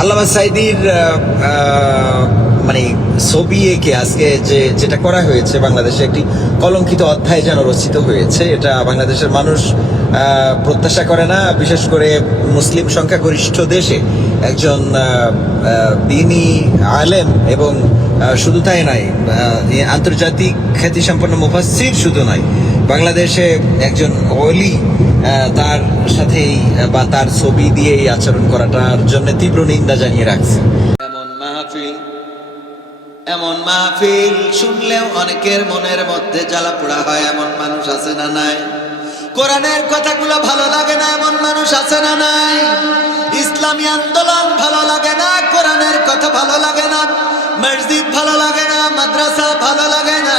আল্লামা সাঈদীর মানে ছবি এঁকে আজকে যেটা করা হয়েছে, বাংলাদেশে একটি কলঙ্কিত অধ্যায় যেন রচিত হয়েছে। এটা বাংলাদেশের মানুষ প্রত্যাশা করে না, বিশেষ করে মুসলিম সংখ্যাগরিষ্ঠ দেশে একজন দ্বীনী আলেম এবং শুধু তাই নয়, আন্তর্জাতিক খ্যাতিসম্পন্ন মুফাসসির শুধু নয়, বাংলাদেশে একজন ওলি তার সাথেই বা তার ছবি দিয়ে এই আচরণ করাটার জন্য তীব্র নিন্দা জানিয়ে রাখছে। এমন মাহফিল শুনলেও অনেকের মনের মধ্যে জ্বালা পোড়া হয়, এমন মানুষ আছে না নাই? কোরআনের কথাগুলো ভালো লাগে না, এমন মানুষ আছে না নাই? ইসলামী আন্দোলন ভালো লাগে না, কোরআনের কথা ভালো লাগে না, মসজিদ ভালো লাগে না, মাদ্রাসা ভালো লাগে না,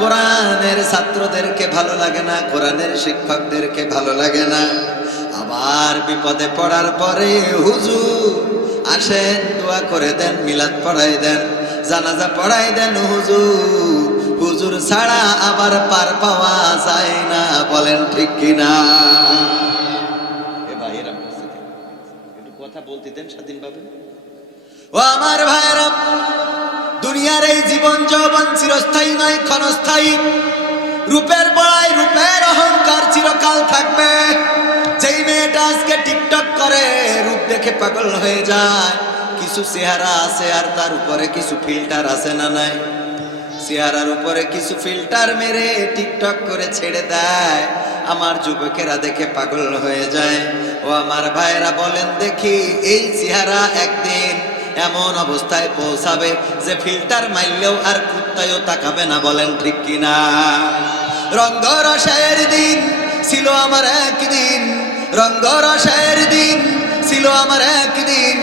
কোরআনের ছাত্রদেরকে ভালো লাগে না, কোরআনের শিক্ষকদেরকে ভালো লাগে না। আবার বিপদে পড়ার পরে হুজুর আসেন, দোয়া করে দেন, মিলাদ পড়াই দেন, জানাজা পড়াই দেন, হুজুর হুজুর ছাড়া আবার পার পাওয়া যায় না। বলেন ঠিক কিনা? একটু কথা বলতে দেন স্বাধীনভাবে। ও আমার ভাইরা, দুনিয়ার এই জীবন যৌবন চিরস্থায়ী নয়, ক্ষণস্থায়ী। রূপের বড়াই, রূপের অহংকার চিরকাল থাকবে। যেই মেয়েটা আজকে টিকটক করে, রূপ দেখে পাগল হয়ে যায়, কিছু চেহারা আছে আর তার উপরে কিছু ফিল্টার আছে না নাই? চেহারার উপরে কিছু ফিল্টার মেরে টিকটক করে ছেড়ে দেয়, আমার যুবকেরা দেখে পাগল হয়ে যায়। ও আমার ভাইরা বলেন দেখি, এই চেহারা একদিন এমন অবস্থায় পৌঁছাবে যে ফিল্টার মারলেও আর কুত্তায়ও তাকাবে না। বলেন ঠিক কিনা? রঙ্গরসের দিন ছিল আমার একদিন, রঙ্গরসের দিন ছিল আমার একদিন,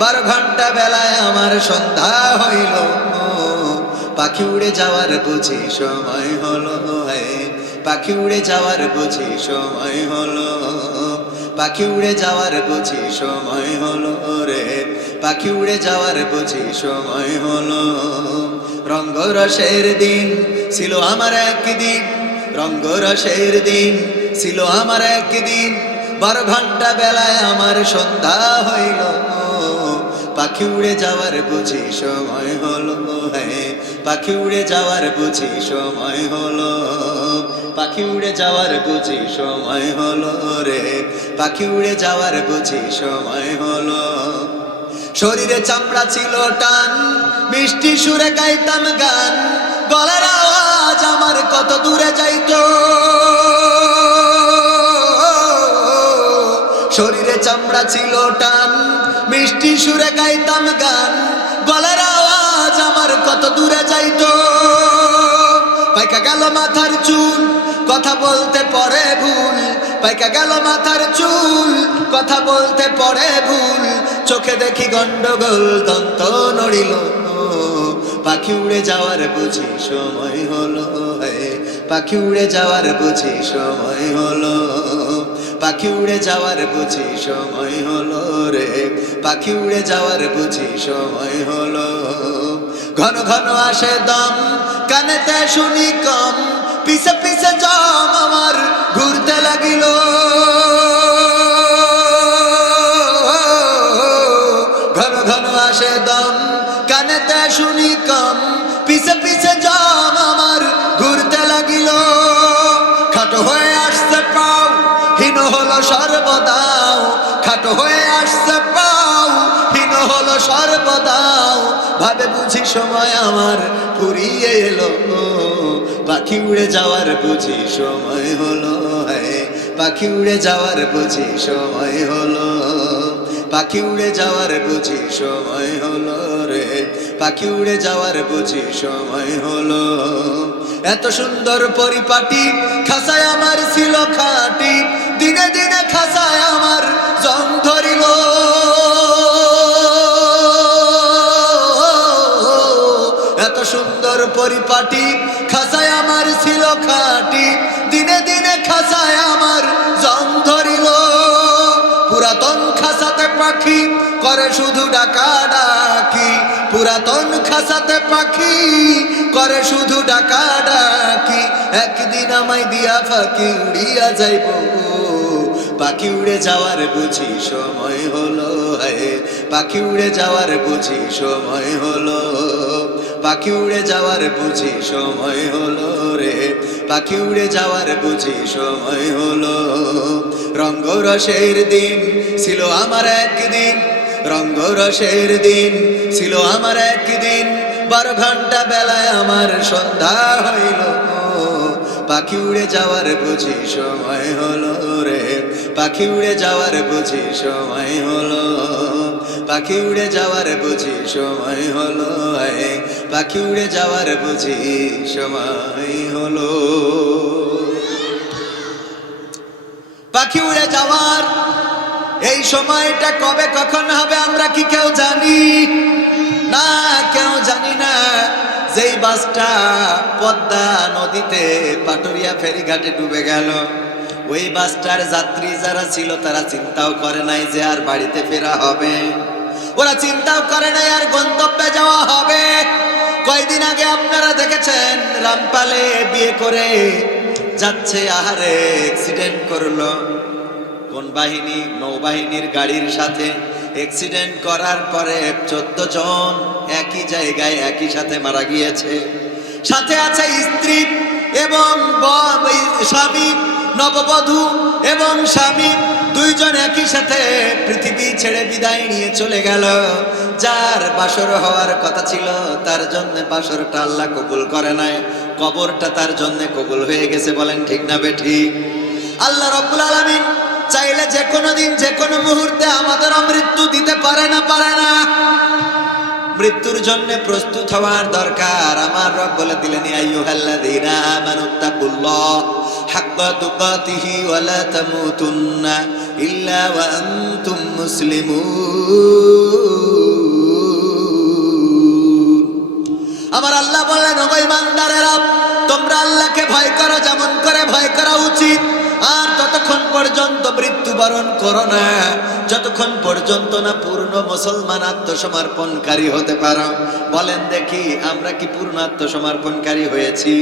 12 ঘন্টা বেলায় আমার সন্ধ্যা হইল, পাখি উড়ে যাওয়ার বুঝি সময় হলো, পাখি উড়ে যাওয়ার বুঝি সময় হলো, পাখি উড়ে যাওয়ার বুঝি সময় হলো রে, পাখি উড়ে যাওয়ার বুঝি সময় হলো। রঙ্গরসের দিন ছিল আমার একদিন, রঙ্গরসের দিন ছিল আমার একদিন, 12 ঘন্টা বেলায় আমার সন্ধ্যা হইল, পাখি উড়ে যাওয়ার বুঝি সময় হলো, পাখি উড়ে যাওয়ার বুঝি সময় হলো, পাখি উড়ে যাওয়ার বুঝি সময় হলো রে, পাখি উড়ে যাওয়ার বুঝি সময় হলো। শরীরে চামড়া ছিল টান, মিষ্টি সুরে গাইতাম গান, গলার আওয়াজ আমার কত দূরে যাইতো। শরীরে চামড়া ছিল টান, মিষ্টি সুরে গাইতাম গান, গলার আওয়াজ আমার কত দূরে যাইতো। পাইকা গেল মাথার চুল, কথা বলতে পরে ভুল, পাইকা গেল মাথার চুল, কথা বলতে পরে ভুল, চোখে দেখি গন্ডগোল, দন্ত নড়িল, পাখি উড়ে যাওয়ার বুঝি সময় হলো, পাখি উড়ে যাওয়ার বুঝি সময় হলো, পাখি উড়ে যাওয়ার বুঝি সময় হলো রে, পাখি উড়ে যাওয়ার বুঝি সময় হলো। ঘন ঘন আসে দম, কানেতে শুনি কম, পিছে পিছে জম আমার ঘুরতে লাগিল। ঘন ঘন আসে দম, কানেতে শুনি কম, পিছে পিছে জম আমার ঘুরতে লাগিল। খাটো হয়ে আসছে পাও, হীন হলো সর্বদাও, খাটো হয়ে আসছে পাও, হীন হলো সর্বদাও, ভাবে বুঝি সময় আমার ফুরিয়ে এলো, পাখি উড়ে যাওয়ার বুঝি সময় হলো, পাখি উড়ে যাওয়ার বুঝি সময় হলো, পাখি উড়ে যাওয়ার বুঝি সময় হলো রে, পাখি উড়ে যাওয়ার বুঝি সময় হলো। এত সুন্দর পরিপাটি খাসায় আমার ছিল খাটি, দিনে দিনে খাসায় আমার জং ধরিল। এত সুন্দর পরিপাটি খাসায় আমার ছিল খাটি, দিনে দিনে খাসায় আমার জং ধরিল। পুরাতন খাসাতে পাখি করে শুধু ডাকা ডাকি, পুরাতন খাসাতে পাখি করে শুধু ডাকা ডাকি, একদিন আমায় দিয়া ফাঁকি উড়িয়া যাইব, পাখি উড়ে যাওয়ার বুঝি সময় হলো, হায় পাখি উড়ে যাওয়ার বুঝি সময় হলো, পাখি উড়ে যাওয়ার বুঝি সময় হলো রে, পাখি উড়ে যাওয়ার বুঝি সময় হলো। রঙ্গরসের দিন ছিল আমার একদিন, রঙ্গরসের দিন ছিল আমার একদিন, 12 ঘন্টা বেলায় আমার সন্ধ্যা হইল, পাখি উড়ে যাওয়ার বুঝি সময় হলো রে, পাখি উড়ে যাওয়ার বুঝি সময় হলো, পাখি উড়ে যাওয়ার বুঝি সময় হলো, পাখি উড়ে যাওয়ার বুঝি সময় হলো। পাখি উড়ে যাওয়ার এই সময়টা কবে কখন হবে আমরা কি কেউ জানি না? কেউ জানি না। যেই বাসটা পদ্মা নদীতে পাটুরিয়া ফেরিঘাটে ডুবে গেল, ওই বাসটার যাত্রী যারা ছিল তারা চিন্তাও করে নাই যে আর বাড়িতে ফেরা হবে, ওরা চিন্তাও করে নাই আর গন্তব্যে যাওয়া হবে। কয়দিন আগে আপনারা দেখেছেন রামপালে বিয়ে করে যাচ্ছে, আহারে অ্যাক্সিডেন্ট করলো। কোন বাহিনী? নৌবাহিনীর গাড়ির সাথে অ্যাক্সিডেন্ট করার পরে 14 জন একই জায়গায় একই সাথে মারা গিয়েছে। সাথে আছে স্ত্রী এবং স্বামী, নববধূ এবং স্বামী, দুইজন একই সাথে পৃথিবী ছেড়ে বিদায় নিয়ে চলে গেল। যার বাসর হওয়ার কথা ছিল তার জন্য বাসরটা আল্লাহ কবুল করে নাই, কবরটা তার জন্য কবুল হয়ে গেছে। বলেন ঠিক না বেঠিক? আল্লাহ রাব্বুল আলামিন চাইলে যে কোনো দিন যে কোনো মুহূর্তে আমাদের মৃত্যু দিতে পারে না, পারে না। মৃত্যুর জন্য প্রস্তুত হওয়ার দরকার। আমার রব বলে দিলেন, ইয়া আইয়ুহাল্লাযীনা আমানুত্তাকুল্লাহ হাক্কা তুকাতিহি ওয়া লা তামুতুন্না ইল্লা ওয়া আনতুম মুসলিমুন। আমার আল্লাহ বললেন, ওগো ঈমানদারেরা, তোমরা আল্লাহকে ভয় করো যেমন করে ভয় করা উচিত, আর ততক্ষণ পর্যন্ত মৃত্যুবরণ করো না যতক্ষণ পর্যন্ত না পূর্ণ মুসলমান আত্মসমর্পণকারী হতে পারো। বলেন দেখি, আমরা কি পূর্ণ আত্মসমর্পণকারী হয়েছি?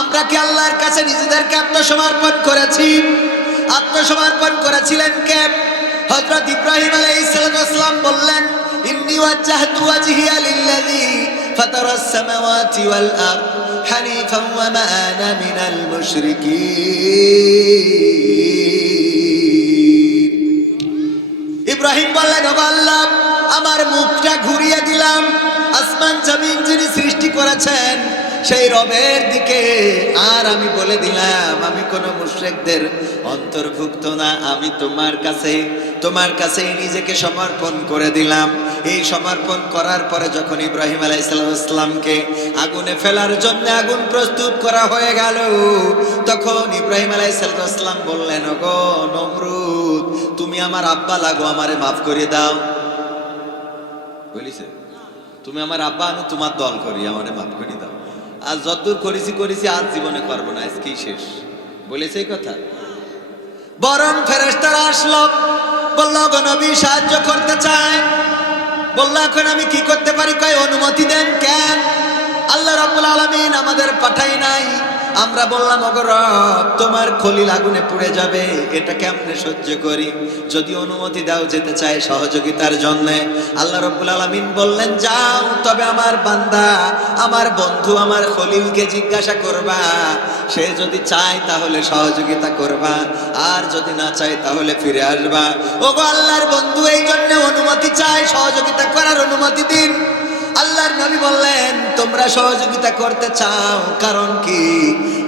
আমরা কি আল্লাহর কাছে নিজেদেরকে আত্মসমর্পণ করেছি? আত্মসমর্পণ করেছিলেন কে? হযরত ইব্রাহিম আলাইহিস সালাম বললেন, ইন্নী ওয়াজ্জাহতু ওয়াজহিয়া লিল্লাযী ফাতারাস সামাওয়াতি ওয়াল আরদ হানিফান ওয়া মা আনা মিনাল মুশরিকিন। ইব্রাহিম বললেন, ওগো আল্লাহ, আমার মুখটা ঘুরিয়ে দিলাম আসমান জমিন যিনি সৃষ্টি করেছেন সেই রবের দিকে, আর আমি বলে দিলাম আমি কোনো মুশরিকদের অন্তর্ভুক্ত না। আমি তোমার কাছেই নিজেকে সমর্পণ করে দিলাম। এই সমর্পণ করার পরে যখন ইব্রাহিম আলাইহিস সালামকে আগুনে ফেলার জন্য আগুন প্রস্তুত করা হয়ে গেল, তখন ইব্রাহিম আলাইহিস সালাম বললেন, ওগো নমরুদ, তুমি আমার আব্বা লাগো, আমারে মাফ করে দাও। বলিছে, তুমি আমার আব্বা, আমি তোমার দল করি, আমারে মাফ করে দাও। আজ যতদূর করেছি আজ জীবনে করবো না, আজকেই শেষ। বলেছে এই কথা। বরং ফেরেশতারা আসলো, বলল, গো নবী সাহায্য করতে চায়। বলল, এখন আমি কি করতে পারি? কয়, অনুমতি দেন। কেন? আল্লাহ রাব্বুল আলামিন আমাদের পাঠাই নাই। আমরা বললাম, ওগো রব, তোমার খলিল আগুনে পুড়ে যাবে, এটা কেমনে সহ্য করি? যদি অনুমতি দাও যেতে চাই সহযোগিতার জন্য। আল্লাহ রাব্বুল আলামিন বললেন, যাও, তবে আমার বান্দা, আমার বন্ধু, আমার খলিলকে জিজ্ঞাসা করবা, সে যদি চায় তাহলে সহযোগিতা করবা, আর যদি না চায় তাহলে ফিরে আসবা। ওগো আল্লাহর বন্ধু, এই জন্য অনুমতি চাই, সহযোগিতা করার অনুমতি দিন। আল্লাহর নবী বললেন, তোমরা সহযোগিতা করতে চাও, কারণ কি?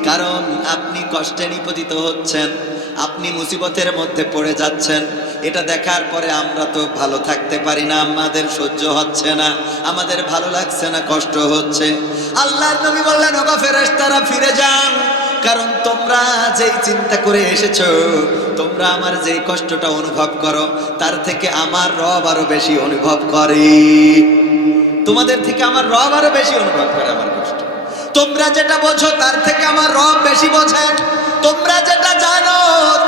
কারণ আপনি কষ্টে নিপতিত হচ্ছেন, আপনি মুসিবতের মধ্যে পড়ে যাচ্ছেন। এটা দেখার পরে আমরা তো ভালো থাকতে পারি না, আমাদের সহ্য হচ্ছে না, আমাদের ভালো লাগছে না, কষ্ট হচ্ছে। আল্লাহর নবী বললেন, ওগো ফেরেশতারা, ফিরে যান, কারণ তোমরা যেই চিন্তা করে এসেছো, তোমরা আমার যেই কষ্টটা অনুভব করো তার থেকে আমার রব আরো বেশি অনুভব করে। তোমাদের থেকে আমার রব আরো বেশি অনুভব করে আমার কষ্ট। তোমরা যেটা বোঝো তার থেকে আমার রব বেশি বোঝেন। তোমরা যেটা জানো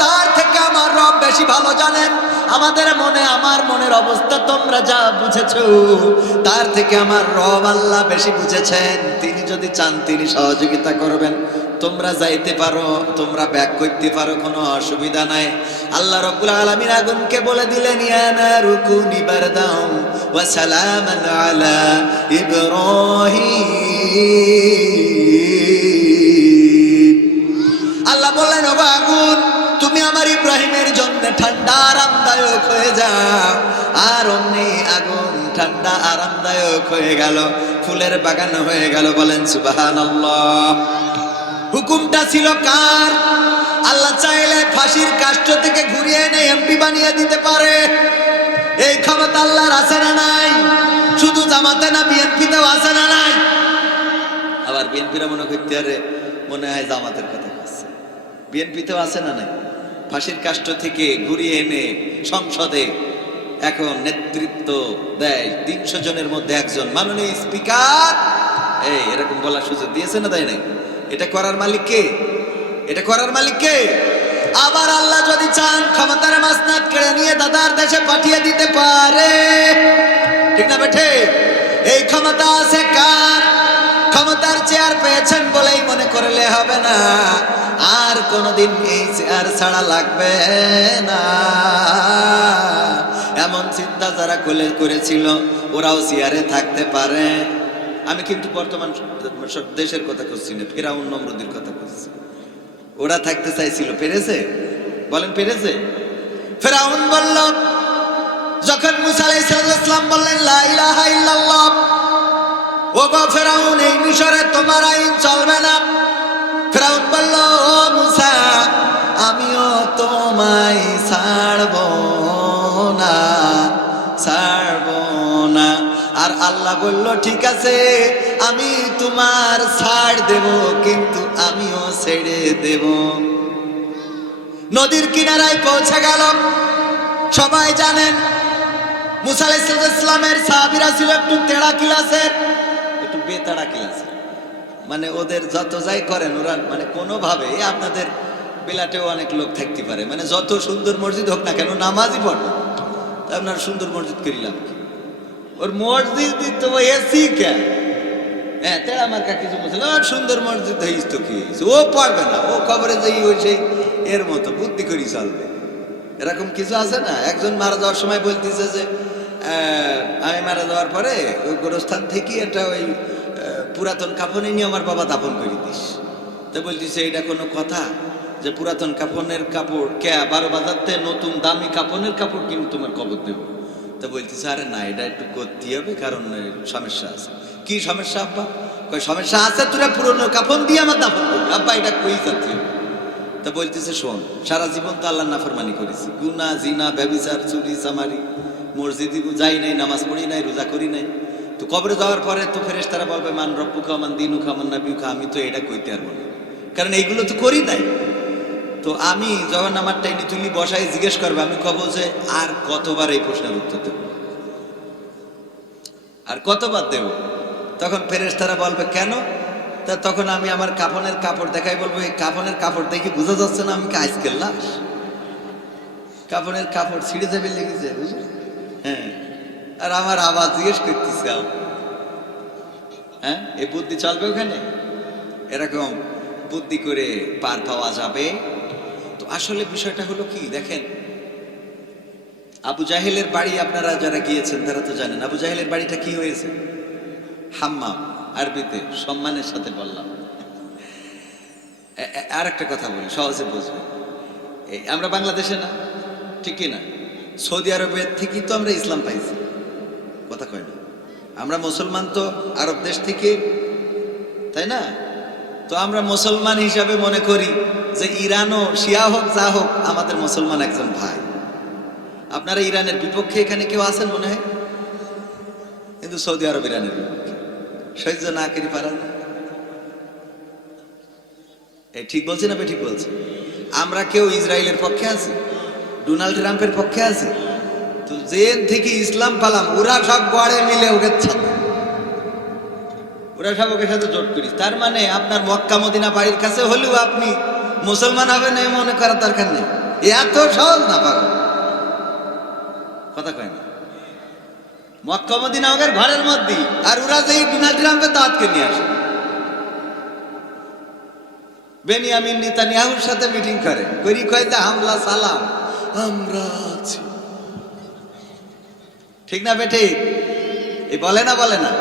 তার থেকে আমার রব বেশি ভালো জানেন। আমাদের মনে, আমার মনের অবস্থা তোমরা যা বুঝেছো তার থেকে আমার রব আল্লাহ বেশি বুঝেছেন। তিনি যদি চান তিনি সহযোগিতা করবেন। তোমরা যাইতে পারো, তোমরা ব্যাক করতে পারো, কোনো অসুবিধা নাই। আল্লাহ রাব্বুল আলামিন আগুনকে বলে দিলেন, ইয়া নারু কুনি বারদাও ওয়া সালামান আলা ইব্রাহিম। আল্লাহ বললেন, ও আগুন, তুমি আমার ইব্রাহিমের জন্য ঠান্ডা আরামদায়ক হয়ে যাও। আর অমনি আগুন ঠান্ডা আরামদায়ক হয়ে গেল, ফুলের বাগান হয়ে গেল। বলেন সুবহানাল্লাহ। হুকুমটা ছিল কার? আল্লাহ চাইলে ফাঁসির কাষ্ঠ থেকে ঘুরিয়ে এনে এমপি বানিয়ে দিতে পারে। এই ক্ষমতা আল্লাহর আছে না নাই? শুধু জামাতে না, বিএনপিতেও আছে না নাই? আবার বিএনপিরা মনে করতে পারে মনে হয় জামাতের কথা বলছে। বিএনপিতেও আছে না নাই? ফাঁসির কাষ্ঠ থেকে ঘুরিয়ে এনে সংসদে এখন নেতৃত্ব দেয় ৩০০ জনের মধ্যে একজন মাননীয় স্পিকার। এই এরকম বলার সুযোগ দিয়েছে না, তাই নাই? এটা করার মালিক কে? এটা করার মালিক কে? আবার আল্লাহ যদি চান ক্ষমতার মাসনাদ কেড়ে নিয়ে দাদার দেশে পাঠিয়ে দিতে পারে। ঠিক না বেঠে? এই ক্ষমতা আছে কার? ক্ষমতার চেয়ার পেয়েছেন বলেই মনে করলে হবে না, আর কোনদিন এই চেয়ার ছাড়া লাগবে না। এমন চিন্তা যারা করেছিল ওরাও চেয়ারে থাকতে পারে। আমি কিন্তু বর্তমান দেশের কথা করছি না, ফিরআউন নমরুদের কথা করছি। ওরা থাকতে চাইছিল, পেরেছে? বলেন পেরেছে? ফিরআউন বলল, যখন মুসা আলাইহিস সালাম বললেন লা ইলাহা ইল্লাল্লাহ, ও গো ফিরআউন, এই মিশরে তোমার আইন চলবে না। ফিরআউন বলল, ও মুসা, আমিও তোমায় ছাড়ব না, ছাড়ব না। আর আল্লাহ বলল, ঠিক আছে, আমি তোমার ছাড় দেব, কিন্তু আমিও ছেড়ে দেব। নদীর কিনারায় পৌঁছে গেল। সবাই জানেন মুসা আলাইহিস সালামের সাহাবীরা ছিল একটু তেড়া ক্লাসের, একটু বেতাড়া ক্লাসের। মানে ওদের যত যাই করেন ওরা মানে কোনোভাবে, আপনাদের বিলাটেও অনেক লোক থাকতে পারে, মানে যত সুন্দর মসজিদ হোক না কেন নামাজই পড়ে না। তা আপনার সুন্দর মসজিদ করিলাম কি? ওর মসজিদ তো এসি কে? হ্যাঁ, তেড়া মার্কা কিছু বলছিল, সুন্দর মসজিদ হইস তো কি হয়েছে, ও পড়বে না, ও খবরে যাই ওই সেই এর মতো বুদ্ধি করি চলবে। এরকম কিছু আছে না? একজন মারা যাওয়ার সময় বলতেছে যে আমি মারা যাওয়ার পরে ওই গোরস্থান থেকে একটা ওই পুরাতন কাফন নিয়ে আমার বাবা দাফন করে দিস। তো বলতেছে এটা কোনো কথা যে পুরাতন কাফনের কাপড় কে 12 বাজারতে নতুন দামি কাফনের কাপড় কিনে তোমার কবর দেবো? তো বলতেছে, আরে না, এটা একটু করতে হবে, কারণ সমস্যা আছে। কি সমস্যা আব্বা? কই সমস্যা আছে, তোরা পুরনো কাফন দিয়ে আমার দাফন করবি। আব্বা এটা কই যাচ্ছে? তা বলতেছে, শোন, সারা জীবন তো আল্লাহর নাফরমানি করেছি, গুনাহ, জিনা, ব্যভিচার, চুরি, চামারি, মসজিদে যাই নাই, নামাজ পড়ি নাই, রোজা করি নাই। তো কবরে যাওয়ার পরে তো ফেরেশতারা বলবে মান রব্বুকা মান দীনুকা মান নাবিয়ুকা। আমি তো এটা কইতে পারবো না, কারণ এইগুলো তো করি নাই। তো আমি যখন আমার টাইনি তুলি বসাই জিজ্ঞেস করবে, আমি কব যে আর কতবার এই প্রশ্নের উত্তর দেব, আর কতবার দেব? তখন ফেরেশতারা বলবে কেন? তা তখন আমি আমার কাফনের কাপড় দেখাই, বলবো এই কাফনের কাপড় দেখে বোঝা যাচ্ছে না আমি কি আজকের লাশ? কাফনের কাপড় ছিঁড়ে যাবে লেগেছে, বুঝলি? হ্যাঁ, আর আমার আওয়াজ জিজ্ঞেস করতেছে, হ্যাঁ, এই বুদ্ধি চলবে ওখানে? এরকম বুদ্ধি করে পার পাওয়া যাবে? তো আসলে বিষয়টা হলো কি দেখেন, আবু জাহেলের বাড়ি আপনারা যারা গিয়েছেন তারা তো জানেন আবু জাহেলের বাড়িটা কি হয়েছে। হাম্মাম, আরবিতে সম্মানের সাথে বললাম। আর একটা কথা বলি, সহজে বুঝবেন। আমরা বাংলাদেশে না, ঠিক কি না? সৌদি আরবের থেকেই তো আমরা ইসলাম পাইছি, কথা কয় না? আমরা মুসলমান তো আরব দেশ থেকে, তাই না? তো আমরা মুসলমান হিসাবে মনে করি যে ইরানও শিয়া হোক যা হোক আমাদের মুসলমান একজন ভাই। আপনারা ইরানের বিপক্ষে এখানে কেউ আছেন মনে হয়? কিন্তু সৌদি আরব ইরানের বিপক্ষে সহ্য না করি পারেন। এই ঠিক বলছি না? ঠিক বলছি? আমরা কেউ ইসরায়েলের পক্ষে আছি, ডোনাল্ড ট্রাম্পের পক্ষে আছি? তো জেন থেকে ইসলাম পালাম, ওরা সব গড়ে মিলে ওকে ছাড়ে, ওরা সব ওকে সাথে জোট করিস। তার মানে আপনার মক্কা মদিনা বাড়ির কাছে হলেও আপনি মুসলমান হবেন এই মনে করার দরকার নেই। এত সহজ না পাগল, কথা কয় না? মক্কা মদিনা ওদের ঘরের মধ্যে, আর ওরা যে ডোনাল্ড ট্রাম্পের দাওয়াতকে নিয়ে আসে। বেনিয়ামিন নেতানিয়াহুর সাথে মিটিং করে, কয় যে হামলা সালাম আমরা আছি। ঠিক না বেটি? এই বলে না?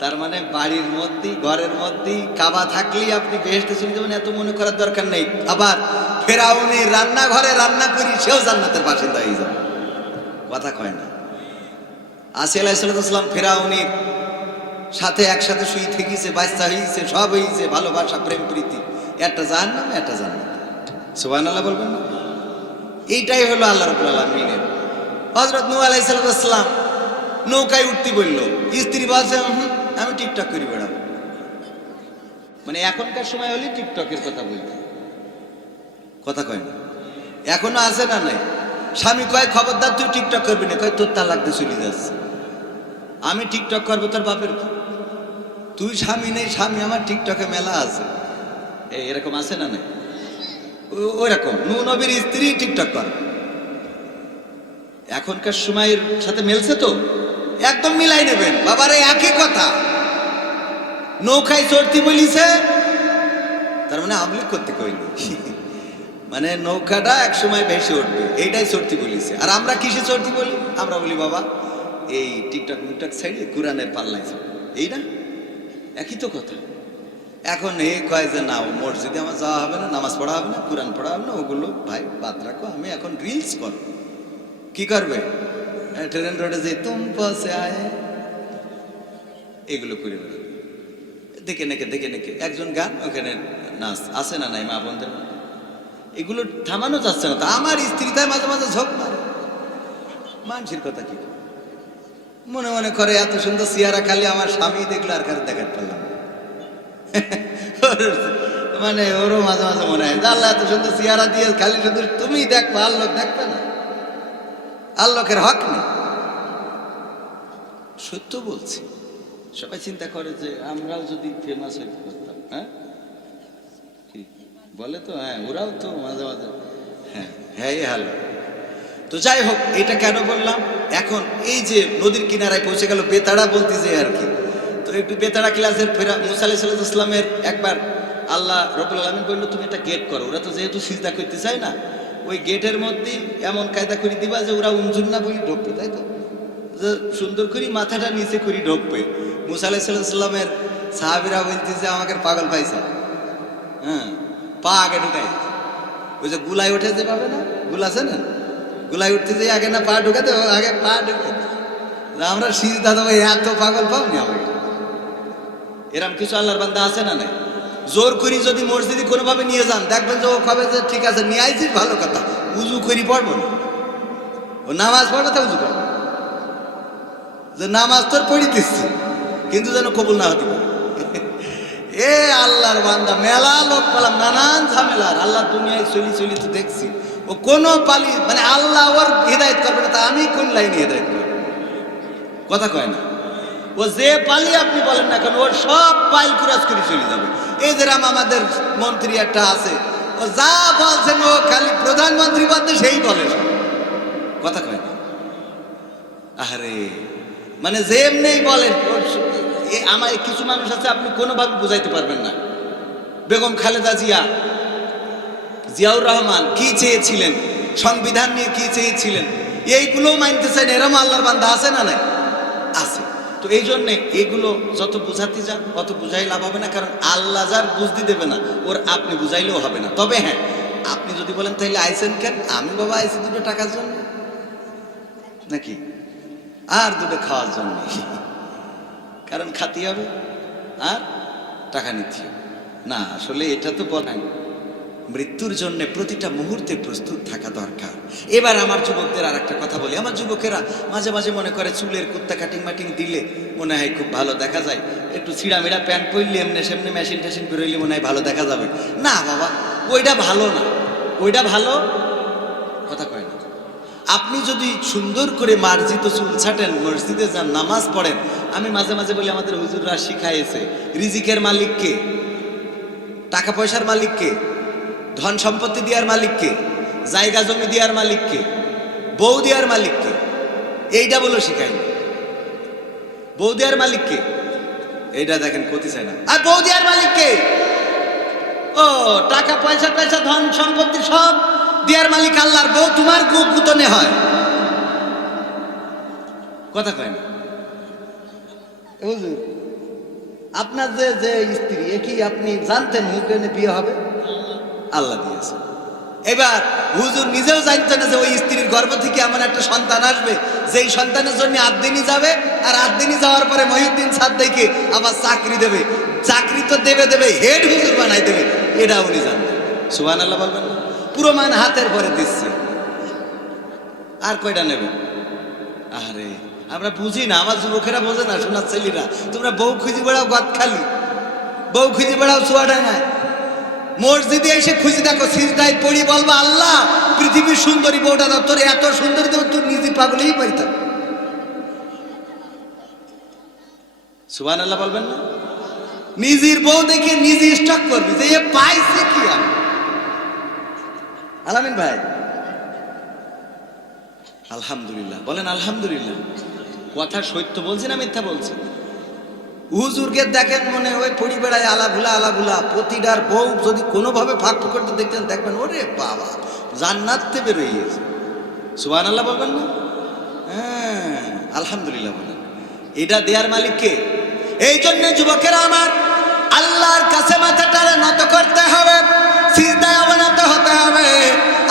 তার মানে বাড়ির মধ্যেই, ঘরের মধ্যেই কাবা থাকলেই আপনি বেহেশতে চলে যাবেন, এত মনে করার দরকার নেই। আবার ফেরাউনের রান্নাঘরে রান্না করি, সেও জান্নাতের বাসিন্দা হয়ে যাবে। কথা কয় না? আসিয়া আলাইহিস সালাম ফেরাউনের সাথে একসাথে শুয়ে থেকেছে, বাচ্চা হয়েছে, সব হয়েছে, ভালোবাসা, প্রেম, প্রীতি, একটা জাহান্নাম একটা জান্নাত। সুবহানাল্লাহ বলবেন না? এইটাই হলো আল্লাহ রাব্বুল আলামিনের। হযরত নূহ আলাইহিস সালাম নৌকায় উঠতে বলল, স্ত্রী বলছে আমি টিকটক করে বেড়াবো। মানে এখনকার সময় হলে টিকটকের কথা বলতে, কথা কয় না? এখনো আছে না নাই? স্বামী কয় খবরদার তুই টিকটক করবি না, কয় তোর তালাক দিয়ে চলে যাচ্ছে। আমি টিকটক করবো তোর বাপের? তুই স্বামী নেই, স্বামী আমার টিকটকে মেলা আছে। এরকম আছে না নাই? ওই রকম নূহ নবীর স্ত্রী টিকটক করে। এখনকার সময়ের সাথে মেলছে তো? একদম মিলাই নেবেন বাবারে, একই কথা। নৌকায় চড়তে বলিছে, তার মানে আমলিক করতে কইনি। মানে নৌকাটা এক সময় ভেসে উঠবে, এইটাই চড়তে বলিছে। আর আমরা কিসে চড়তে বলি? আমরা বলি বাবা এই টিকটক মুকটক সাইডে কোরআনের পাল্লাই, এই না? একই তো কথা। এখন এই কয় যে না, মসজিদে আমার যাওয়া হবে না, নামাজ পড়া হবে না, কোরআন পড়া হবে না, ওগুলো ভাই বাদ রাখো, আমি এখন রিলস করব। কি করবে? ট্রেন রোডে যে তুম পাশে আয়, এগুলো করে বেড়াবে দেখে নেকে একজন গান, ওখানে নাচ আছে না নাই? মা বোনদের এগুলো থামানো যাচ্ছে না। তা আমার স্ত্রী তাই মাঝে মাঝে ঝোঁক মারে। মানুষের কথা কি মনে করে এত সুন্দর চেহারা খালি আমার স্বামী দেখলো, আর কারো দেখাতে পারলাম। মানে ওরও মাঝে মাঝে মনে হয় আল্লাহ এত সুন্দর চেহারা দিয়ে খালি শুধু তুমি দেখবা, আর লোক দেখবে না। আর লোকের হক নেই। সত্য বলছি। সবাই চিন্তা করে যে আমরাও যদি ফেমাস হইতে পারতাম। হ্যাঁ বলে তো, হ্যাঁ ওরাও তো মাঝে মাঝে হ্যাঁ হালো। তো যাই হোক, এটা কেন বললাম? এখন এই যে নদীর কিনারায় পৌঁছে গেল, বেতাড়া বলতে যে আর কি। তো একটু বেতাড়া ক্লাসের মুসা আলাইহিস সালামের একবার আল্লাহ রাব্বুল আলামিন বলল তুমি একটা গেট করো। ওরা তো যেহেতু সিজদা করতে চায় না, ওই গেটের মধ্যে এমন কায়দা করে দিবা যে ওরা উমজুর না বলি ঢোকবে, তাই তো? সুন্দর করে মাথাটা নিচে করে ঢোকবে। মুসা আলাইহিস সালামের সাহাবীরা বলতে যে আমাকে পাগল পাইছে, হ্যাঁ পা আগে ঢুকাই। ওই যে গুলায় ওঠে যে পাবে না, গুল আছে না, গুলায় উঠতে যে আগে না পা ঢুকাতে, আগে পা ঢুকাতে। আমরা সিজদা দেবো, এত পাগল পাওনি আমাকে। এরম কিছু আল্লাহর বান্দা আছে না নাই? জোর করি যদি মসজিদে কোনোভাবে নিয়ে যান, দেখবেন যে ও কবে যে ঠিক আছে নিয়ে আইছিস, ভালো কথা, উজু করি পড়বো না। ও নামাজ পড়বে তা উজু করবো, যে নামাজ তোর পড়ি দিচ্ছি, কিন্তু যেন কবুল না হতে পারে। এ আল্লাহর বান্দা মেলা লোক পেলাম, নানান ঝামেলার। আল্লাহ দুনিয়ায় চলি তো দেখছি, ও কোনো পালি মানে আল্লাহ ওর হেদায়েত করবে না, তা আমি কোন লাইনে হেদায়েত করবো? কথা কয় না? ও যে পালি আপনি বলেন না কেন, ওর সব পাইল কুরাজ করে চলে যাবে। এই যেরাম আমাদের মন্ত্রী একটা আছে, ও যা বলছেন ও খালি প্রধানমন্ত্রী বাদে সেই বলে, কথা কয় না? আরে মানে যে এমনি বলেন। আমার কিছু মানুষ আছে আপনি কোনোভাবে বুঝাইতে পারবেন না। বেগম খালেদা জিয়াউর রহমান কি চেয়েছিলেন, সংবিধান নিয়ে কি চেয়েছিলেন, এইগুলো মানতে চাই না। এরম আল্লাহর বান্দা আছে না নাই? আছে। তো এই জন্যে এগুলো যত বুঝাতে যান অত বুঝাই লাভ হবে না, কারণ আল্লাহ যার বুঝতে দেবে না, ওর আপনি বুঝাইলেও হবে না। তবে হ্যাঁ, আপনি যদি বলেন তাহলে আইসেন কেন? আমি বাবা আইসি দুটো টাকার জন্য নাকি, আর দুটো খাওয়ার জন্য, কারণ খাতি হবে আর টাকা নিতে হবে না। আসলে এটা তো বলেন মৃত্যুর জন্য প্রতিটা মুহূর্তে প্রস্তুত থাকা দরকার। এবার আমার যুবকদের আর একটা কথা বলি। আমার যুবকেরা মাঝে মাঝে মনে করে চুলের কুত্তা কাটিং মাটিং দিলে মনে হয় খুব ভালো দেখা যায়, একটু ছিঁড়ামিড়া প্যান্ট পরলে এমনি সেমনি মেশিন টেশিন বেরোইলে মনে হয় ভালো দেখা যাবে। না বাবা, ওইটা ভালো না, ওইটা ভালো কথা কয় না। আপনি যদি সুন্দর করে মার্জিত চুল ছাটেন, মসজিদে যান, নামাজ পড়েন। আমি মাঝে মাঝে বলি আমাদের হুজুররা শিখাইছে রিজিকের মালিককে, টাকা পয়সার মালিককে, ধন সম্পত্তি দেওয়ার মালিককে, জায়গা জমি দেওয়ার মালিককে, বউ দেওয়ার মালিককে, এইটা বলো শিখাই। বউ দেওয়ার মালিককে এইটা দেখেন কতি চায় না। আর বউ দেওয়ার মালিককে ও টাকা পয়সা পয়সা ধন সম্পত্তি সব দেয়ার মালিক আল্লাহর, বউ তোমার গুতনে হয়। কথা কয় না হুজুর, আপনার যে যে স্ত্রী এ কি আপনি জানতেন হুজুরে বিয়ে হবে? আল্লাহ দিয়েছে। এবার হুজুর নিজেও জানতেন না যে ওই স্ত্রীর গর্ভ থেকে এমন একটা সন্তান আসবে যেই সন্তানের জন্য 8 দিনই যাবে, আর 8 দিনই যাওয়ার পরে মহিউদ্দিন সাদ্দাইকে আবার চাকরি দেবে। চাকরি তো দেবে দেবে, হেড হুজুর বানাই দেবে, এটা উনি জানতেন। সুবহানাল্লাহ বলবেন না? পুরো মান হাতের পরে দিচ্ছে, আর কয়টা নেবে? আরে আমরা বুঝি না, আমার যুবকেরা বোঝে না, শোনার ছেলেরা, তোমরা বউ খুঁজে বেড়াও গাদখালি, বউ খুঁজে বেড়াও চুয়াডাঙ্গায়, মসজিদে এসে খুঁজে দেখো সিজদায় পড়ি বলবা আল্লাহ পৃথিবীর সুন্দরী বউটা দাও, তোর এত সুন্দরী দেব তুই নিজে পাগলেই পাইতাম। সুবহানাল্লাহ বলবেন না? নিজের বউ দেখে নিজে স্টক করবি যে এ পাইছে কি। আলামিন ভাই আলহামদুলিল্লাহ বলেন, আলহামদুলিল্লাহ। কথা সত্য বলছি না মিথ্যা বলছি? হুজুরকে দেখেন মনে ওই পড়ি বেড়ায় আলাভুলা প্রতিটার বউ যদি কোনোভাবে ফাঁক করতে দেখতেন, দেখবেন ওরে বাবা জান্নাতে বেরোয় গিয়েছে। সুবহানাল্লাহ বলবেন না? হ্যাঁ আলহামদুলিল্লাহ বলেন। এটা দেয়ার মালিক কে? এই জন্য যুবকেরা আমার, আল্লাহর কাছে মাথাটা নত করতে হবে, সিজদায় অবনত হতে হবে।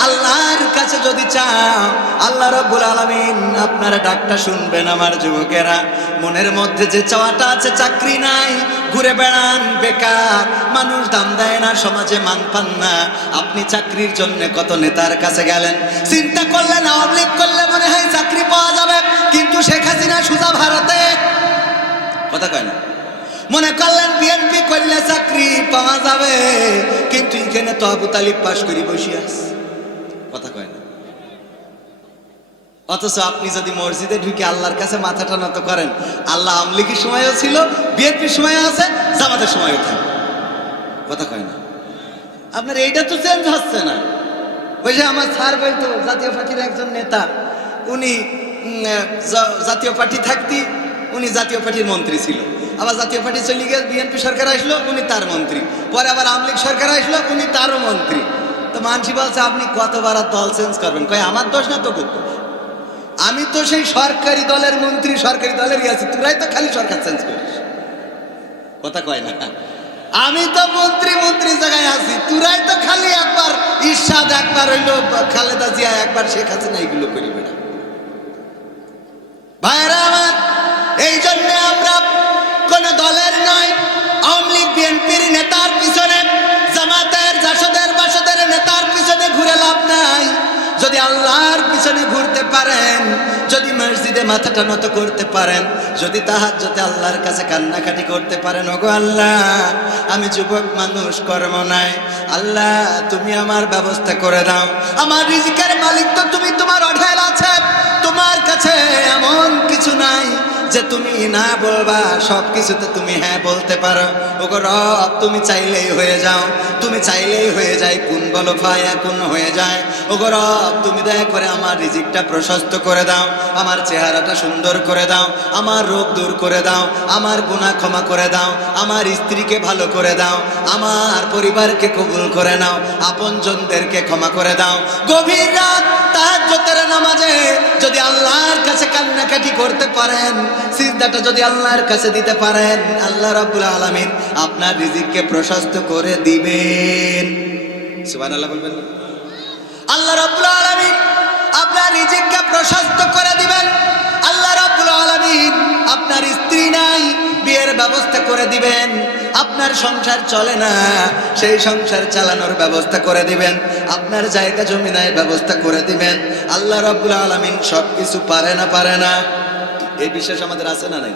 আল্লাহর কাছে যদি চাও, আল্লাহ রাব্বুল আলামিন আপনার ডাকটা শুনবেন। আমার যুবকেরা, মনের মধ্যে যে চাওয়াটা আছে, চাকরি নাই, ঘুরে বেড়ান বেকার, মানুষ দাম দেয় না, সমাজে মান পান না, আপনি চাকরির জন্য কত নেতার কাছে গেলেন, চিন্তা করলেন আওয়ামী লীগ করলে মনে হয় চাকরি পাওয়া যাবে, কিন্তু শেখ হাসিনা সুজা ভারতে। কথা কয় না? মনে করলেন বিএনপি করলে চাকরি পাওয়া যাবে, কিন্তু এখানে তো আবু তালিব পাশ করি বসে আছে। কথা কয় না? অথচ আপনি যদি মসজিদে ঢুকে আল্লাহর কাছে মাথাটা নত করেন, আল্লাহ আওয়ামী লীগের সময়ও ছিল, বিএনপির সময়ও আছে, জামাতের সময়ও থাকে। কথা কয় না? আপনার এইটা তো চেঞ্জ হচ্ছে না। ওই যে আমার স্যার বলতো, জাতীয় পার্টির একজন নেতা, উনি জাতীয় পার্টি থাকতে উনি জাতীয় পার্টির মন্ত্রী ছিল, আবার জাতীয় পার্টি চলে গিয়ে বিএনপি সরকার আসলো, উনি তার মন্ত্রী, পরে আবার আওয়ামী লীগ সরকার আসলো, উনি তারও মন্ত্রী। তো মানসি বলছে আপনি কতবার দল চেঞ্জ করবেন? কয় আমার দোষ না তো দোষ, আমি তো সেই সরকারি দলের মন্ত্রী, সরকারি দলেরই আছি, তোরাই তো খালি সরকার চেঞ্জ করিস। কথা কয় না? আমি তো মন্ত্রী জায়গায় আছি, তোরাই তো খালি একবার ইরশাদ, একবার হইলো খালেদা জিয়া, একবার শেখ হাসিনা, এইগুলো করি বেড়া। ভাইরা আমার, এই জন্য আমরা কোন দলের নয়, আওয়ামী লীগ বিএনপির নেতার পিছনে, জামাতের জাসদের বাসদের নেতার পিছনে ঘুরে লাভ নাই। যদি আল্লাহর পিছনে ঘুরতে পারেন, যদি মসজিদে মাথাটা নত করতে পারেন, যদি তাহাজ্জুদে আল্লাহর কাছে কান্নাকাটি করতে পারেন, ওগো আল্লাহ আমি যুবক মানুষ, কর্ম নাই, আল্লাহ তুমি আমার ব্যবস্থা করে দাও, আমার রিজিকের মালিক তো তুমি, তোমার অঢেল আছে, তোমার কাছে এমন কিছু নাই যে তুমি না বলবা, সব কিছুতে তুমি হ্যাঁ বলতে পারো। ওগো রব তুমি চাইলেই হয়ে যাও, তুমি চাইলেই হয়ে যায়, কোন বলো ফায়া কোন হয়ে যায়। ওগো রব তুমি দয়া করে আমার রিজিকটা প্রশস্ত করে দাও, আমার চেহারাটা সুন্দর করে দাও, আমার রোগ দূর করে দাও, আমার গুনাহ ক্ষমা করে দাও, আমার স্ত্রীকে ভালো করে দাও, আমার পরিবারকে কবুল করে নাও, আপনজনদেরকে ক্ষমা করে দাও। গভীর রাত তাহাজ্জুদের নামাজে যদি আল্লাহর কাছে কান্নাকাটি করতে পারেন, সিজদাটা যদি আল্লাহর কাছে দিতে পারেন, আল্লাহ রাব্বুল আলামিন আপনার রিজিককে প্রশস্ত করে দিবেন। সুবহানাল্লাহ বলবেন না? আল্লাহ রাব্বুল আলামিন আপনার রিজিককে প্রশস্ত করে দিবেন। আল্লাহ রাব্বুল আলামিন আপনার স্ত্রী নাই, বিয়ের ব্যবস্থা করে দিবেন। আপনার সংসার চলে না, সেই সংসার চালানোর ব্যবস্থা করে দিবেন। আপনার জায়গা জমি নাই, ব্যবস্থা করে দিবেন। আল্লাহ রাব্বুল আলামিন সবকিছু পারে না? পারে না? এই বিশ্বাস আমাদের আছে না নাই?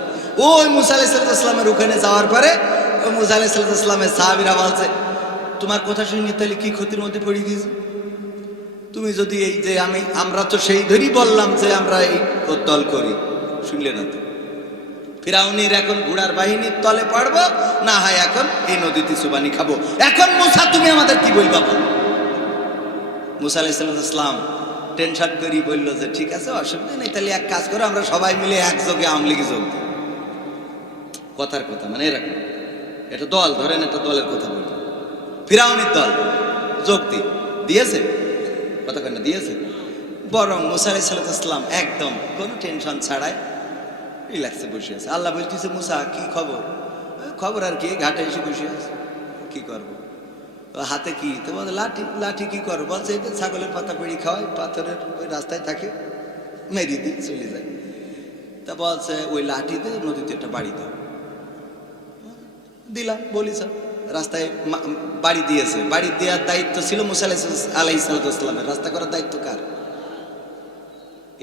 ওই মুসা আলাইহিস সালামের ওখানে যাওয়ার পরে ওই মুসা আলাইহিস সালামের সাহাবীরা বলছে, তোমার কথা শুনি তাহলে কি ক্ষতির মধ্যে পড়ে গিয়েছে? তুমি যদি এই যে আমরা তো সেই ধরেই বললাম যে আমরা এই দল করি, শুনলে না তো? ফিরাউনির এখন ঘোড়ার বাহিনীর তলে পড়বো, না হয় এখন এই নদীতে চুবানি খাবো। এখন মুসা তুমি আমাদের কি বলবা? মুসা আলাইহিস সালাম টেনশন করি বললো যে ঠিক আছে, অসুবিধা নেই, তাহলে এক কাজ করো, আমরা সবাই মিলে একযোগে আওয়ামী লীগে যোগ দিই। কথার কথা মানে এরকম, এটা দল ধরেন, এটা দলের কথা বলি। ফিরাউনের দল যোগ দিয়েছে, কথা কেন দিয়েছে? বরং মুসা আলাইহিস সালাম একদম কোনো টেনশন ছাড়াই রিল্যাক্সে বসে আছে। আল্লাহ বলতেছে, মুসা কি খবর? খবর আর কি, ঘাটে এসে বসে আছে, কি করবো? হাতে কি? তো বলে লাঠি। লাঠি কি করবো? বলছে এই যে ছাগলের পাতা পেড়ি খাওয়াই, পাথরের ওই রাস্তায় থাকে, মেরিয়ে দিই চলে যায়। তা বলছে ওই লাঠিতে নদীতে একটা বাড়ি দাও। দিলাম, বলি স্যার রাস্তায় বাড়ি দিয়েছে। বাড়ি দেওয়ার দায়িত্ব ছিল মুসা আলাইহিস সালামের, রাস্তা করার দায়িত্ব কার?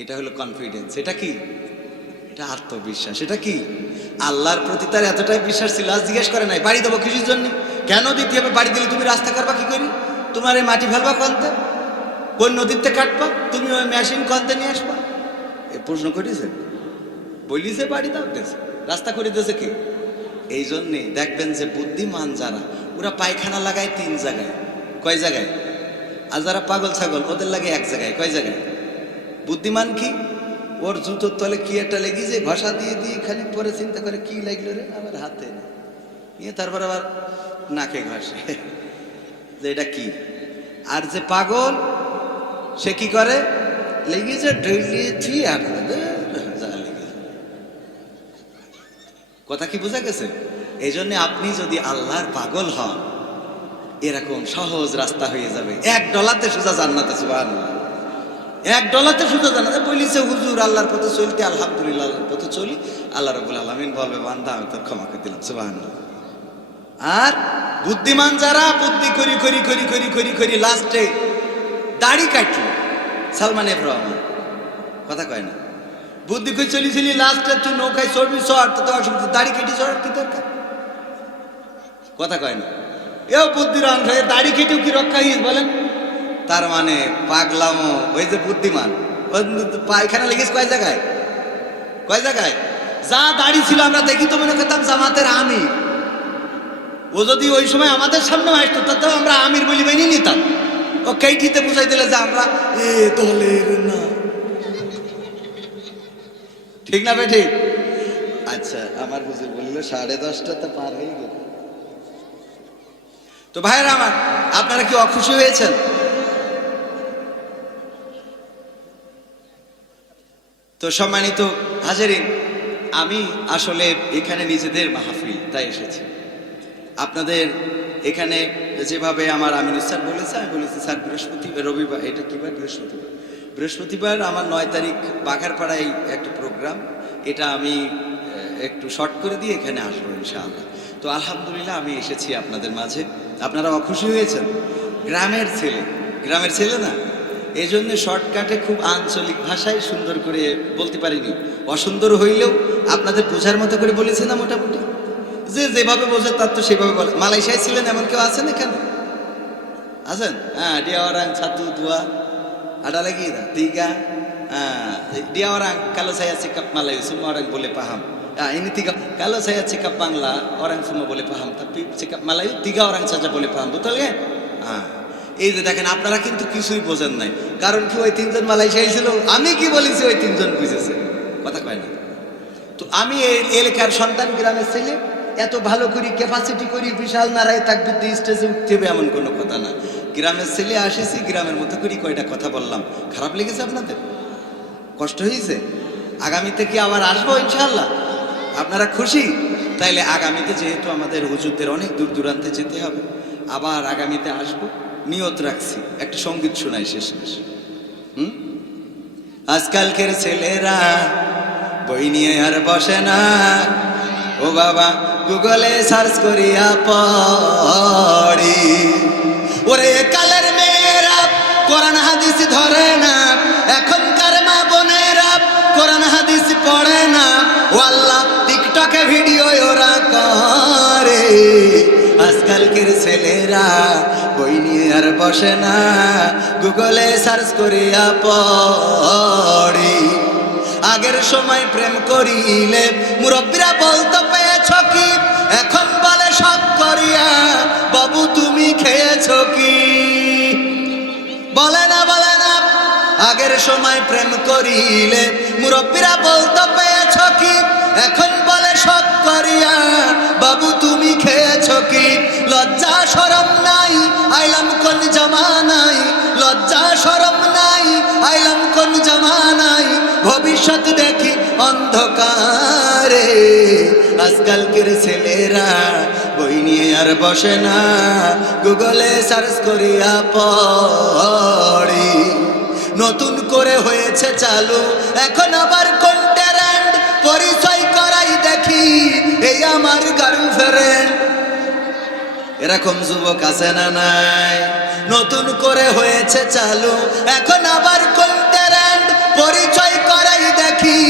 এটা হলো কনফিডেন্স। এটা কি? এটা আত্মবিশ্বাস। এটা কি? আল্লাহর প্রতি তার এতটাই বিশ্বাস ছিল, আজ জিজ্ঞেস করে নাই বাড়ি দেবো কিছুর জন্য। কেন দিতে হবে? বাড়ি দিলে তুমি রাস্তা করবা কি করি? তোমার এই মাটি ফেলবা কনতে? কোন নদীতে কাটবা? তুমি ওই মেশিন কনতে নিয়ে আসবা? এ প্রশ্ন করেছে? বলিছে বাড়ি দাও, দেশে রাস্তা করে দিয়েছে কি? এই জন্যে দেখবেন যে বুদ্ধিমান যারা, ওরা পায়খানা লাগায় 3 জায়গায়। কয় জায়গায়? আর যারা পাগল ছাগল ওদের লাগে 1 জায়গায়। কয় জায়গায়? বুদ্ধিমান কি? ওর জুতোর তলে কি একটা লেগেছে, ঘষা দিয়ে দিয়ে খানিক পরে চিন্তা করে কি লাগলো রে আমার হাতে, নিয়ে তারপর আবার নাকে ঘষে যে এটা কি। আর যে পাগল সে কি করে? লেগেছে ডেইলি আর কথা কি বোঝা গেছে? এই জন্য আপনি যদি আল্লাহর পাগল হন, এরকম সহজ রাস্তা হয়ে যাবে, $1 সোজা জান্নাতে। সুবহানাল্লাহ, $1 সোজা জান্নাতে। বলিছে হুজুর আল্লাহর পথে চলতে, আলহামদুলিল্লাহ আল্লাহর পথে চলি, আল্লাহ রাব্বুল আলামিন বলবে বান্দা আমি তোর ক্ষমা করে দিলাম। সুবহানাল্লাহ। আর বুদ্ধিমান যারা বুদ্ধি করি করি করি করি করি করি লাস্টে দাড়ি কাটল। সালমান এফ রহমান কথা কয় না, বুদ্ধি করে চলি চলি লাস্টে তুই নৌকায় চড়বি, চড়, তো অসুবিধা, দাড়ি কেটে চড়ার কি দরকার? কথা কয় না, এও বুদ্ধির অংশ। দাড়ি কেটেও কি রক্ষা হইস বলেন? তার মানে পাগলামো। ওই যে বুদ্ধিমান, পায়খানা লেগেছে কয় জায়গায়? কয় জায়গায়? যা দাড়ি ছিল আমরা দেখি তো মনে করতাম জামাতের আমির। ও যদি ওই সময় আমাদের সামনে আসতো তাতেও আমরা আমির বলি মেনে নিতাম। ও কেইটিতে বুঝাই দিলে যে আমরা এ দলের না। ঠিক না বেঠিক? আচ্ছা, আমার হুজুর বলল 10:30 তো পার হয়ে গেল। তো ভাইরা আমার, আপনারা কি অখুশি হয়েছেন? তো সম্মানিত হাজারিন, আমি আসলে এখানে নিজেদের মাহফিল তাই এসেছি। আপনাদের এখানে যেভাবে আমার আমিনুস স্যার বলেছে, আমি বলেছি স্যার বৃহস্পতিবার, রবিবার, এটা কি বার? বৃহস্পতিবার আমার 9 তারিখ বাঘারপাড়ায় একটা প্রোগ্রাম, এটা আমি একটু শর্ট করে দিয়ে এখানে আসবো ইনশাআল্লাহ। তো আলহামদুলিল্লাহ আমি এসেছি আপনাদের মাঝে। আপনারা অখুশি হয়েছেন? গ্রামের ছেলে না, এই জন্য শর্টকাটে খুব আঞ্চলিক ভাষায় সুন্দর করে বলতে পারিনি। অসুন্দর হইলেও আপনাদের বোঝার মতো করে বলেছি না মোটামুটি। যে যেভাবে বোঝে তার তো সেভাবে বলে। মালয়েশিয়ায় ছিলেন এমন কেউ আছেন এখানে? আছেন? হ্যাঁ, dia orang 1, 2 ada lagi tiga. Dia orang kalau saya cakap Melayu semua orang boleh paham. Ini 3. Kalau saya cakap Bangla orang semua boleh paham, tapi cakap Melayu 3 orang saja boleh paham. Betul kan? এই যে দেখেন, আপনারা কিন্তু কিছুই বোঝেন নাই। কারণ কি, ওই 3 জন মালয়েশিয়ায় ছিল, আমি কি বলেছি ওই 3 জন বুঝেছে। কথা কয় না। তো আমি এই এলাকার সন্তান, গ্রামের ছেলে, এত ভালো করি ক্যাপাসিটি করি বিশাল নারায় তাকবীর দিয়ে স্টেজে উঠতে হবে এমন কোনো কথা না। গ্রামের ছেলে আসেছি, গ্রামের মতো করি কয়টা কথা বললাম। খারাপ লেগেছে আপনাদের? কষ্ট হয়েছে? আগামীতে কি আবার আসবো ইনশাআল্লাহ? আপনারা খুশি? তাইলে আগামীতে যেহেতু আমাদের হুজুরদের অনেক দূর দূরান্তে যেতে হবে, আবার আগামীতে আসবো, নিয়ত রাখছি। একটা সঙ্গীত শোনাই শেষ। আজকালকের ছেলেরা বই নিয়ে আর বসে না, ও বাবা গুগলে সার্চ করিয়া পড়ি। ওরে কালের মেয়েরা কোরআন হাদিস ধরে না, এখনকার মা বোনেরা কোরআন হাদিস পড়ে না। ও আল্লাহ, টিকটকে ভিডিও ওরা করে। আজকালকের ছেলেরা বই নিয়ে আর বসে না, গুগলে সার্চ করিয়া পড়ি। আগের সময় প্রেম করিলে মুরব্বীরা বলতো পেয়েছ কি, এখন বলে শখ করিয়া বাবু তুমি খেয়েছো কি। বলে না, বলে না। আগের সময় প্রেম করিলে মুরব্বীরা বলতো পেয়েছ কি, এখন বলে শখ করিয়া বাবু তুমি খেয়েছো কি। লজ্জা শরম নাই অন্ধকারে। আজকালকের ছেলেরা বই নিয়ে আর বসে না, গুগলে সার্চ করিয়া পড়ি। নতুন করে হয়েছে চালু এখন আবার কন্টেন্ট, পরিচয় করাই দেখি এই আমার গার্লফ্রেন্ড। এরকম যুবক আছে না নাই? নতুন করে হয়েছে চালু এখন আবার কন্টেন্ট, পরিচয় করাই দেখি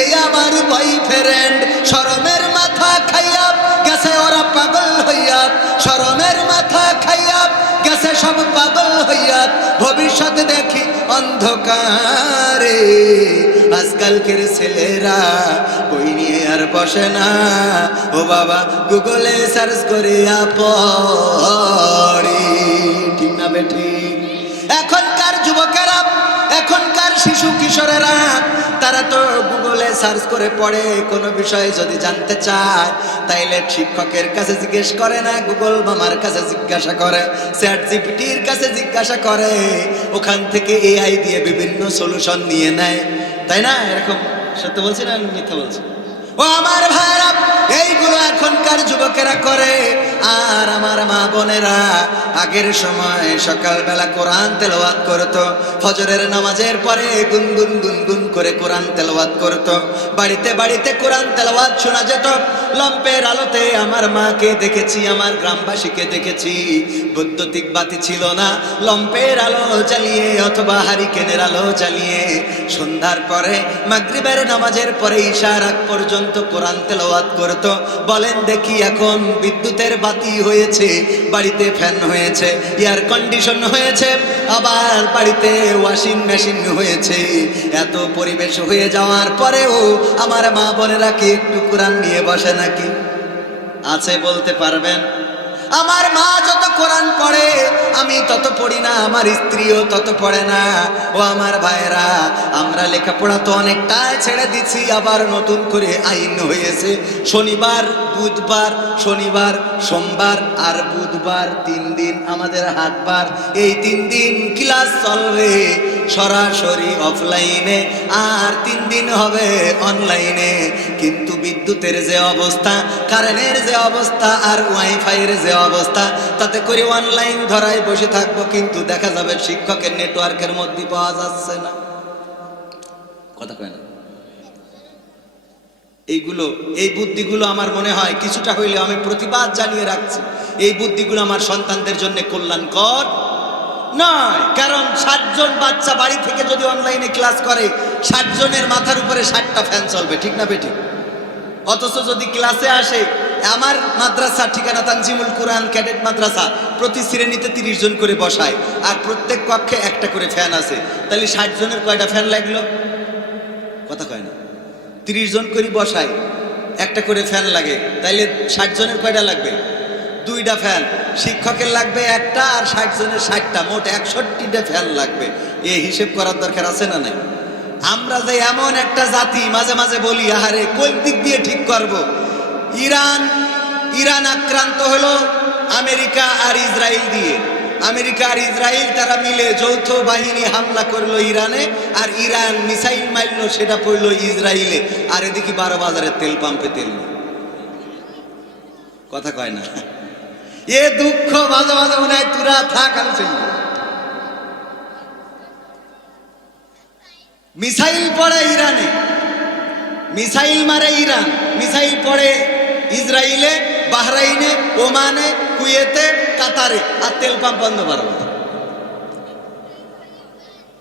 এই আমার বয়ফ্রেন্ড। শরমের মাথা খাইয়া গেছে ওরা পাগল হইয়া, শরমের মাথা খাইয়া গেছে সব পাগল হইয়া। ভবিষ্যৎ দেখি অন্ধকারে। আজকালকের ছেলেরা বই নিয়ে আর বসে না, ও বাবা গুগলে সার্চ করিয়া পড়ি। ঠিক না বেঠিক? এখনকার যুবকেরা, এখনকার শিশু কিশোরেরা তারা তো গুগলে সার্চ করে পড়ে। কোনো বিষয়ে যদি জানতে চায় তাইলে শিক্ষকের কাছে জিজ্ঞেস করে না, গুগল মামার কাছে জিজ্ঞাসা করে, চ্যাট জিপিটির কাছে জিজ্ঞাসা করে। ওখান থেকে এআই দিয়ে বিভিন্ন সলিউশন নিয়ে নেয়, তাই না? এরকম সত্য বলছি না মিথ্যা বলছি? ও আমার ভাইরা, এইগুলো এখনকার যুবকেরা করে। আর আমার মা বোনেরা আগের সময় সকালবেলা কোরআন তেলাওয়াত করতো, ফজরের নামাজের পরে গুনগুন গুনগুন করে কোরআন তেলাওয়াত করতো। বাড়িতে বাড়িতে কোরআন তেলাওয়াত শোনা যেত। লম্পের আলোতে আমার মাকে দেখেছি, আমার গ্রামবাসীকে দেখেছি। বৈদ্যুতিক বাতি ছিল না, লম্পের আলো জ্বালিয়ে অথবা হারিকেনের আলো জ্বালিয়ে সন্ধ্যার পরে মাগরিবের নামাজের পরে ইশার আগ পর্যন্ত কোরআন তেলাওয়াত করতো। বলেন দেখি এখন বিদ্যুতের বাতি হয়েছে, বাড়িতে ফ্যান হয়েছে, এয়ার কন্ডিশন হয়েছে, আবার বাড়িতে ওয়াশিং মেশিন হয়েছে। এত পরিবেশ হয়ে যাওয়ার পরেও আমার মা বোনেরা কি একটু কোরআন নিয়ে বসে নাকি? আছে বলতে পারবেন? আমার মা যত কোরআন পড়ে আমি তত পড়ি না, আমার স্ত্রীও তত পড়ে না। ও আমার ভাইরা, আমরা লেখাপড়া তো অনেকটাই ছেড়ে দিচ্ছি। আবার নতুন করে আইন হয়েছে শনিবার বুধবার, শনিবার সোমবার আর বুধবার 3 দিন আমাদের হাটবার। এই 3 দিন ক্লাস চলবে সরাসরি অফলাইনে, আর 3 দিন হবে অনলাইনে। কিন্তু বিদ্যুতের যে অবস্থা, কারেন্টের যে অবস্থা, আর ওয়াইফাইয়ের যে অবস্থা, তাতে করে অনলাইন ধরায় বসে থাকবো, কিন্তু দেখা যাবে শিক্ষকের নেটওয়ার্কের মধ্যে পাওয়া যাচ্ছে না। কথা কয় না? এই বুদ্ধিগুলো আমার মনে হয় কিছুটা হইলে আমি প্রতিবাদ জানিয়ে রাখছি, এই বুদ্ধিগুলো আমার সন্তানদের জন্য কল্যাণকর নয়। কারণ 60 জন বাচ্চা বাড়ি থেকে যদি অনলাইনে ক্লাস করে, 60 জনের মাথার উপরে 60টা ফ্যান চলবে, ঠিক না বেঠিক? অথচ যদি ক্লাসে আসে, আমার মাদ্রাসা ঠিকানা তানজিমুল কুরআন ক্যাডেট মাদ্রাসা, প্রতি শ্রেণীতে 30 জন করে বসায়, আর প্রত্যেক কক্ষে একটা করে ফ্যান আছে। তাহলে 60 জনের কয়টা ফ্যান লাগলো? কথা কয় না? 30 জন করে বসায়, একটা করে ফ্যান লাগে, তাইলে 60 জনের কয়টা লাগবে? 2টা ফ্যান। শিক্ষকের লাগবে একটা, আর 60 জনের 60টা, মোট 61টা ফ্যান লাগবে। এই হিসেব করার দরকার আছে না নাই? আমরা যে এমন একটা জাতি, মাঝে মাঝে বলি আহারে কোন দিক দিয়ে ঠিক করব। ইরান আক্রান্ত হলো আমেরিকা আর ইসরায়েল দিয়ে। আমেরিকা আর ইসরায়েল তারা মিলে যৌথ বাহিনী হামলা করলো ইরানে, আর ইরান মিসাইল মারলো, সেটা পড়লো ইসরায়েলে। আর এদিকে 12 বাজারের তেল পাম্পে তেল নেই। কথা কয় না? এ দুঃখ মাঝে মাঝে মনে হয় তুরা থাক, আমি চলব। মিসাইল পড়ে ইরানে, মিসাইল মারে ইরান, মিসাইল পড়ে ইসরায়েলে, বাহরাইনে, ওমানে, কুয়েতে, কাতারে, আর তেল পাম্প বন্ধ 12 বাজার।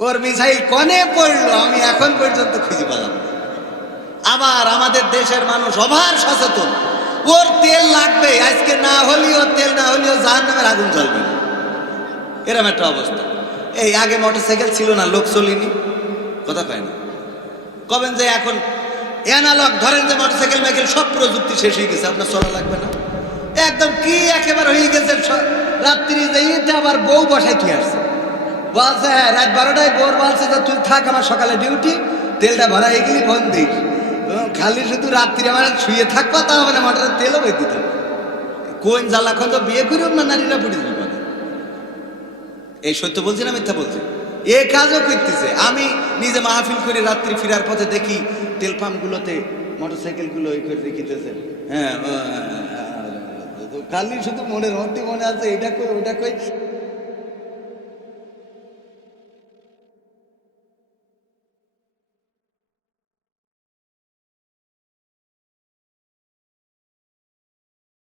ওর মিসাইল কনে পড়লো আমি এখন পর্যন্ত খুঁজে পেলাম না। আবার আমাদের দেশের মানুষ অভার সচেতন, ওর তেল লাগবে, আজকে না হলেও তেল না হলেও জাহান্নামের আগুন জ্বলবে না, এরকম একটা অবস্থা। এই আগে মোটরসাইকেল ছিল না, লোক চলিনি। কথা কয় না? কবেন যে এখন অ্যানালগ, ধরেন যে মোটরসাইকেল মাইকেল সব প্রযুক্তি শেষ হয়ে গেছে, আপনার চলা লাগবে না, একদম কি একেবারে হয়ে গেছে। রাত্রি যাইতে আবার বউ বসাই কি আসছে, বলছে হ্যাঁ রাত 12টায় বউর বলছে যে তুই থাক, আমার সকালে ডিউটি, তেলটা ভরা হয়ে গেলি ফোন দিস। খালি শুধু রাত্রি আমার শুয়ে থাকবা, তা হবে না, মোটরের তেলও বের দিতে হবে। কোন জ্বালা খন তো বিয়ে করিও না, নারীরা পড়ে যাবে। এই সত্য বলছি না মিথ্যা বলছি? এ কাজও করতেছে। আমি নিজে মাহফিল করে রাত্রি ফিরার পথে দেখি তেল পাম্পগুলোতে মোটরসাইকেলগুলো ওই করে রেখিতেছেন। হ্যাঁ, তো খালি শুধু মনের মধ্যে মনে আছে এটা কই ওটা কই।